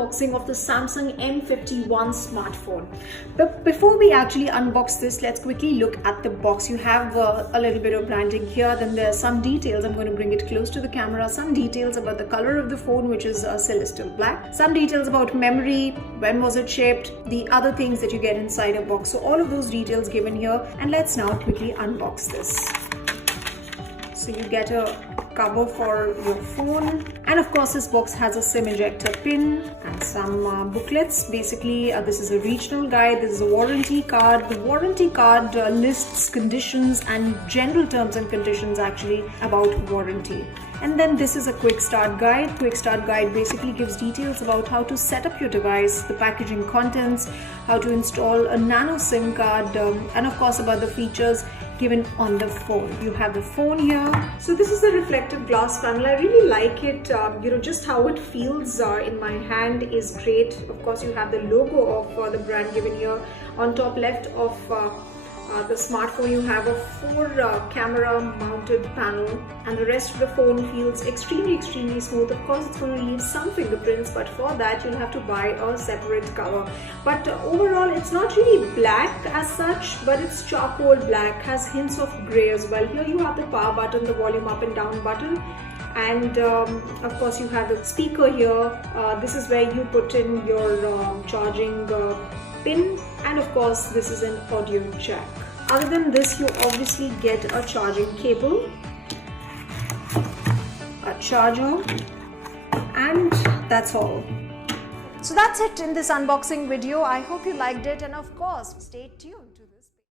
unboxing of the Samsung M51 smartphone. But before we actually unbox this, let's quickly look at the box. You have a little bit of branding here, then there are some details. I'm going to bring it close to the camera. Some details about the color of the phone, which is celestial black. Some details about memory, when was it shipped, the other things that you get inside a box. So all of those details given here, and let's now quickly unbox this. So you get a cover for your phone, and of course this box has a SIM ejector pin and some booklets. Basically this is a regional guide, this is a warranty card. The warranty card lists conditions and general terms and conditions actually about warranty. And then this is a quick start guide. Quick start guide basically gives details about how to set up your device, the packaging contents, how to install a nano SIM card, and of course about the features given on the phone. You have the phone here. So this is the reflective glass panel. I really like it. Just how it feels in my hand is great. Of course, you have the logo of the brand given here. On top left of the smartphone, you have a 4-camera mounted panel, and the rest of the phone feels extremely smooth. Of course, it's going to leave some fingerprints, but for that you'll have to buy a separate cover. But overall, it's not really black as such, but it's charcoal black, has hints of grey as well. Here you have the power button, the volume up and down button, and of course you have the speaker here. This is where you put in your charging pin, and of course this is an audio jack. Other than this, you obviously get a charging cable, a charger, and that's all. So that's it in this unboxing video. I hope you liked it, and of course stay tuned.